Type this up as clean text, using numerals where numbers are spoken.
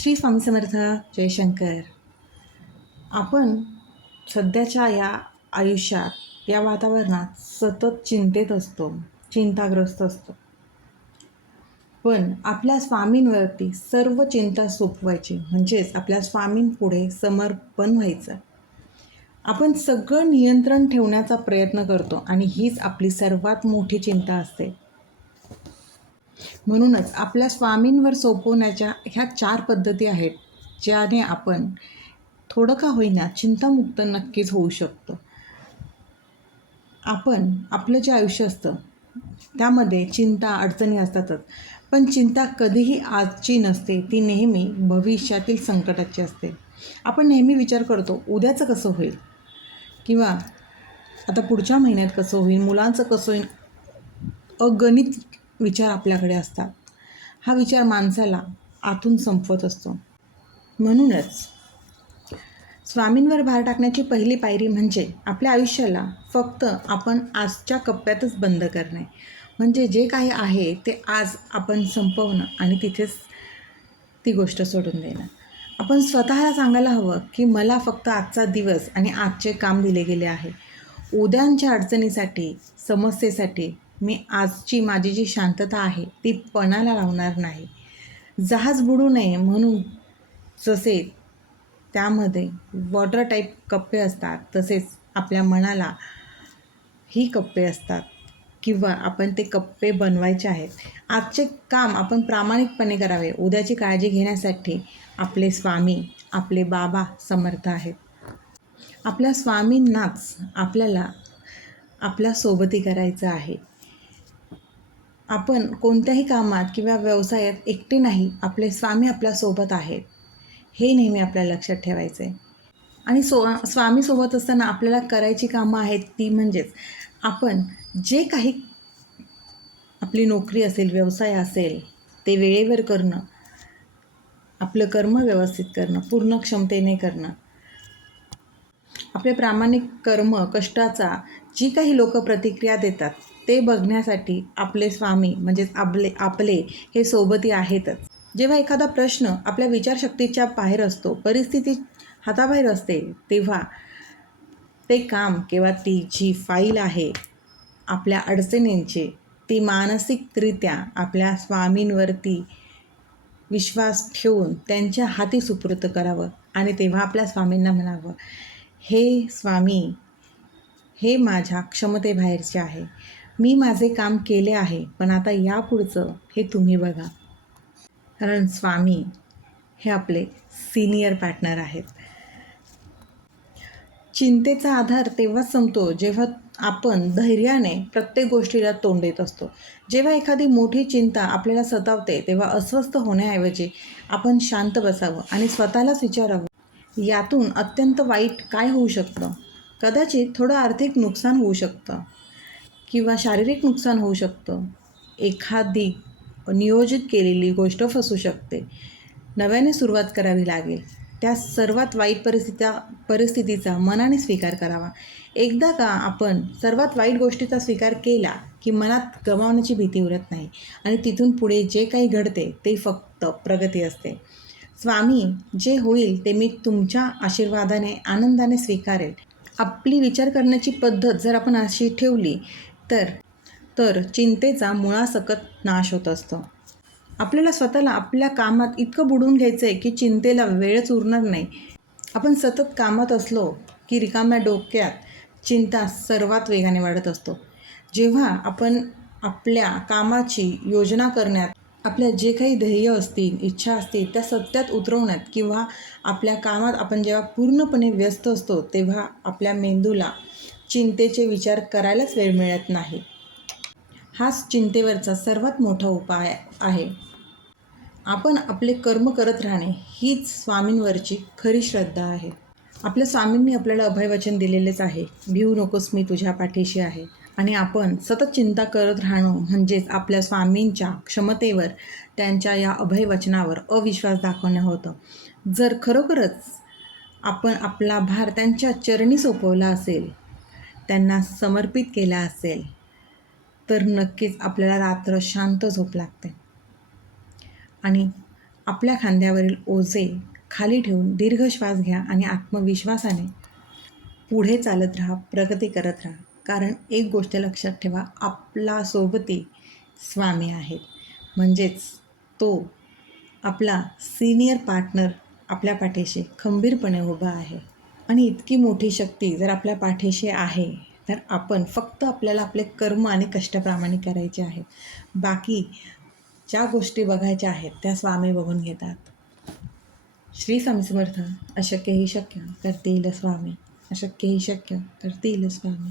श्री स्वामी समर्थ. जयशंकर. आपण सध्याच्या या आयुष्यात या वातावरणात सतत चिंतेत असतो, चिंताग्रस्त असतो. पण आपल्या स्वामींवरती सर्व चिंता सोपवायची, म्हणजेच आपल्या स्वामींपुढे समर्पण व्हायचं. आपण सगळं नियंत्रण ठेवण्याचा प्रयत्न करतो आणि हीच आपली सर्वात मोठी चिंता असते. म्हणूनच आपल्या स्वामींवर सोपवण्याच्या ह्या 4 पद्धती आहेत, ज्याने आपण थोडं का होईना चिंतामुक्त नक्कीच होऊ शकतो. आपण आपलं जे आयुष्य असतं त्यामध्ये चिंता अडचणी असतातच, पण चिंता कधीही आजची नसते, ती नेहमी भविष्यातील संकटाची असते. आपण नेहमी विचार करतो उद्याचं कसं होईल, किंवा आता पुढच्या महिन्यात कसं होईल, मुलांचं कसं होईल, अगणित विचार आपल्याकडे असतात. हा विचार माणसाला आतून संपवत असतो. म्हणूनच स्वामींवर भार टाकण्याची पहिली पायरी म्हणजे आपल्या आयुष्याला फक्त आपण आजच्या कप्प्यातच बंद करणे. म्हणजे जे काही आहे ते आज आपण संपवणं आणि तिथेच ती गोष्ट सोडून देणं. आपण स्वतःला सांगायला हवं की मला फक्त आजचा दिवस आणि आजचे काम दिले गेले आहे. उद्यांच्या अडचणीसाठी, समस्येसाठी मी आजची माझी जी शांतता आहे ती पणाला लावणार नाही. जहाज बुडू नये म्हणून जसे त्यामध्ये वॉटर टाईप कप्पे असतात, तसेच आपल्या मनाला ही कप्पे असतात, किंवा आपण ते कप्पे बनवायचे आहेत. आजचे काम आपण प्रामाणिकपणे करावे. उद्याची काळजी घेण्यासाठी आपले स्वामी, आपले बाबा समर्थ आहेत. आपल्या स्वामींनाच आपल्याला आपल्या सोबती करायचं आहे. आपण कोणत्याही कामात किंवा व्यवसायात एकटे नाही, आपले स्वामी आपल्यासोबत आहेत, हे नेहमी आपल्याला लक्षात ठेवायचं आहे. आणि स्वामीसोबत असताना आपल्याला करायची कामं आहेत ती म्हणजेच आपण जे काही आपली नोकरी असेल, व्यवसाय असेल, ते वेळेवर करणं, आपलं कर्म व्यवस्थित करणं, पूर्ण क्षमतेने करणं. आपले प्रामाणिक कर्म, कष्टाचा जी काही लोक प्रतिक्रिया देतात ते बघण्यासाठी आपले स्वामी म्हणजेच आपले हे सोबती आहेतच. जेव्हा एखादा प्रश्न आपल्या विचारशक्तीच्या बाहेर असतो, परिस्थिती हाताबाहेर असते, तेव्हा ते काम किंवा ती जी फाईल आहे आपल्या अडचणींची, ती मानसिकरित्या आपल्या स्वामींवरती विश्वास ठेवून त्यांच्या हाती सुपूर्द करावं. आणि तेव्हा आपल्या स्वामींना म्हणावं, हे स्वामी, हे माझ्या क्षमतेबाहेरचे आहे, मी माझे काम केले आहे, पण आता यापुढचं हे तुम्ही बघा. कारण स्वामी हे आपले सिनियर पार्टनर आहेत. चिंतेचा आधार तेव्हाच संपतो जेव्हा आपण धैर्याने प्रत्येक गोष्टीला तोंड देत असतो. जेव्हा एखादी मोठी चिंता आपल्याला सतावते तेव्हा अस्वस्थ होण्याऐवजी आपण शांत बसावं आणि स्वतःलाच विचारावं, यातून अत्यंत वाईट काय होऊ शकतं. कदाचित थोडं आर्थिक नुकसान होऊ शकतं किंवा शारीरिक नुकसान होऊ शकतं. एखादी नियोजित केलेली गोष्ट फसू शकते. नव्याने सुरुवात करावी लागेल. त्या सर्वात वाईट परिस्थितीचा मनाने स्वीकार करावा. एकदा का आपण सर्वात वाईट गोष्टीचा स्वीकार केला की मनात गमावण्याची भीती उरत नाही आणि तिथून पुढे जे काही घडते ते फक्त प्रगती असते. स्वामी, जे होईल ते मी तुमच्या आशीर्वादाने आनंदाने स्वीकारेल. आपली विचार करण्याची पद्धत जर आपण अशी ठेवली तर चिंतेचा मुळासकट नाश होत असतो. आपल्याला स्वतःला आपल्या कामात इतकं बुडवून घ्यायचं आहे की चिंतेला वेळच उरणार नाही. आपण सतत कामात असलो की रिकाम्या डोक्यात चिंता सर्वात वेगाने वाढत असतो. जेव्हा आपण आपल्या कामाची योजना करण्यात, आपल्या जे काही ध्येय असतील, इच्छा असतील, त्या सत्यात उतरवण्यात किंवा आपल्या कामात आपण जेव्हा पूर्णपणे व्यस्त असतो तेव्हा आपल्या मेंदूला चिंतेचे विचार करायलाच वेळ मिळत नाही. हाच चिंतेवरचा सर्वात मोठा उपाय आहे. आपण आपले कर्म करत राहणे हीच स्वामींवरची खरी श्रद्धा आहे. आपल्या स्वामींनी आपल्याला अभयवचन दिलेलेच आहे, भिवू नकोस, मी तुझ्या पाठीशी आहे. आणि आपण सतत चिंता करत राहणं म्हणजेच आपल्या स्वामींच्या क्षमतेवर, त्यांच्या या अभयवचनावर अविश्वास दाखवणं होतं. जर खरोखरच आपण आपला भार त्यांच्या चरणी सोपवला असेल, त्यांना समर्पित केला असेल, तर नक्कीच आपल्याला रात्र शांत झोप लागते आणि आपल्या खांद्यावरील ओझे खाली ठेवून दीर्घ श्वास घ्या आणि आत्मविश्वासाने पुढे चालत राहा, प्रगती करत राहा. कारण एक गोष्ट लक्षात ठेवा, आपला सोबती स्वामी आहेत. म्हणजेच तो आपला सीनियर पार्टनर आपल्या पाठीशी खंबीरपणे उभा आहे. आणि इतकी मोठी शक्ती जर आपल्या पाठीशी आहे, तर आपण फक्त आपल्याला आपले कर्म आणि कष्ट प्रामाणिक करायचे आहेत. बाकी ज्या गोष्टी बघायच्या आहेत त्या स्वामी बघून घेतात. श्री स्वामी समर्थ. अशक्य ही शक्य करतील स्वामी, अशक्य ही शक्य करतील स्वामी.